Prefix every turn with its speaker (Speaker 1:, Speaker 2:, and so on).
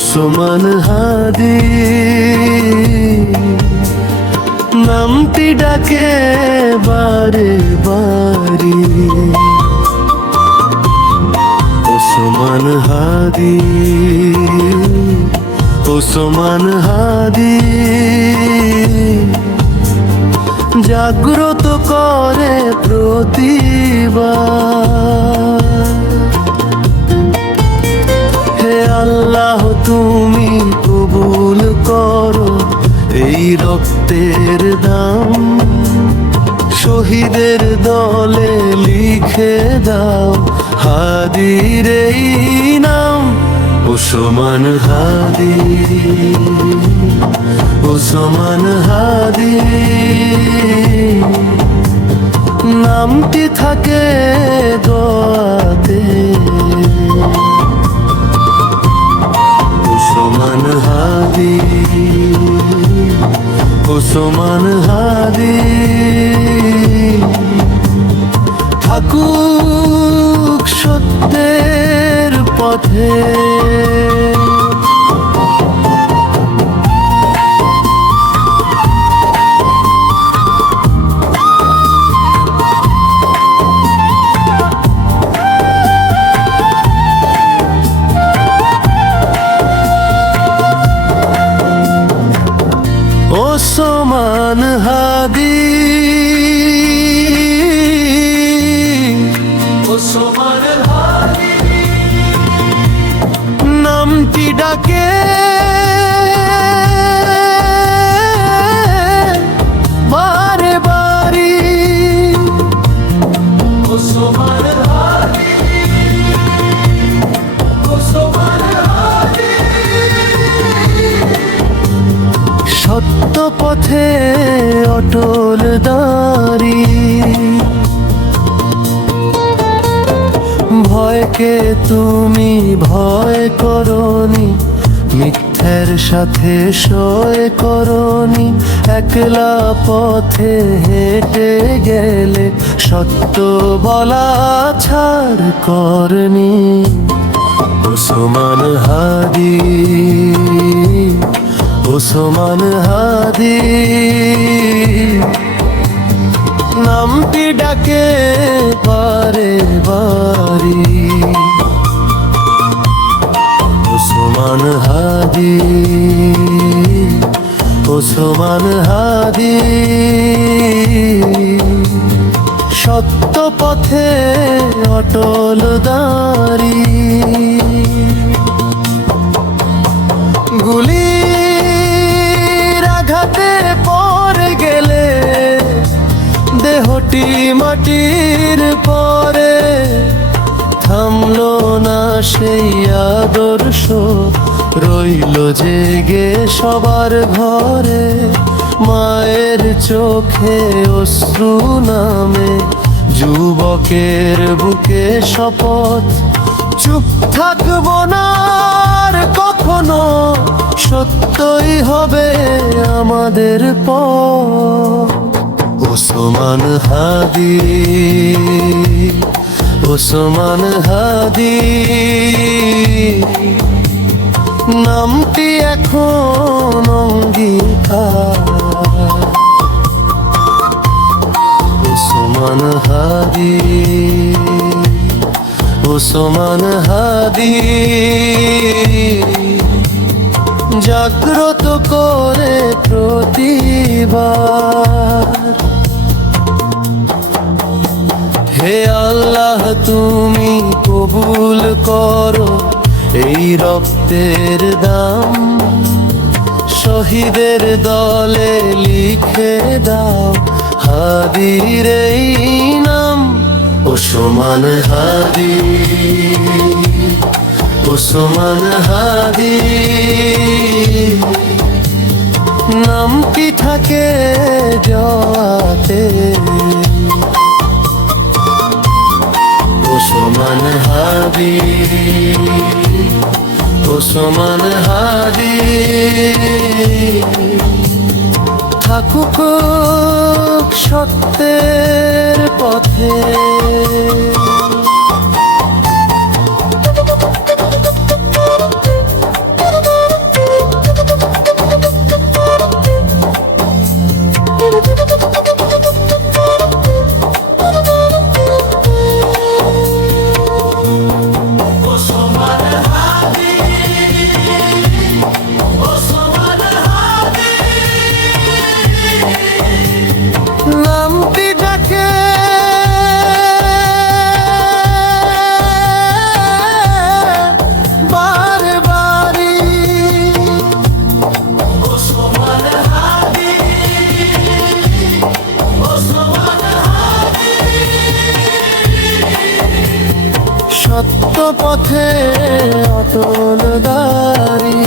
Speaker 1: ওসমান হাদি। নামটি ডাকে বারে বারি। ওসমান হাদি ওসমান হাদি। জাগ্রত করে প্রতিবার রক্তের দাম, শহীদের দলে লিখে দাও হাদির এই নাম, ওসমান হাদি ওসমান হাদি। নামটি থাকে দোয়াতে। ওসমান হাদি। ওসমান হাদি। থাকুক সত্যের পথে। ওসমান অটল দাঁড়ি। ভয়কে তুমি ভয় করনি, মিথ্যের সাথে সয় করনি। একলা পথে হেঁটে গেলে সত্য বলা ছাড় করনি। ওসমান হাদি। ওসমান হাদি। নামটি ডাকে বারে বারি ওসমান হাদি ওসমান হাদি। সত্য পথে অটল দাঁড়ি মাটির পরে থামলো না সেই আদর্শ। রইল জেগে সবার ঘরে, মায়ের চোখে অশ্রু নামে। যুবকের বুকে শপথ, চুপ থাকব না কখনো। সত্যই হবে আমাদের পথ। ওসমান হাদি ওসমান হাদি। নামটি এখন অঙ্গীকার। ওসমান হাদি ওসমান হাদি। জাগ্রত করে প্রতিবার করো এই রক্তের দাম। শহীদের দলে লিখে দাও হাদির এই নাম। ওসমান হাদি ওসমান হাদি। নামটি থাকে যাতে ওসমান হাদি ওসমান হাদি থাকুক সত্যের পথে সত্য পথে অটল দারি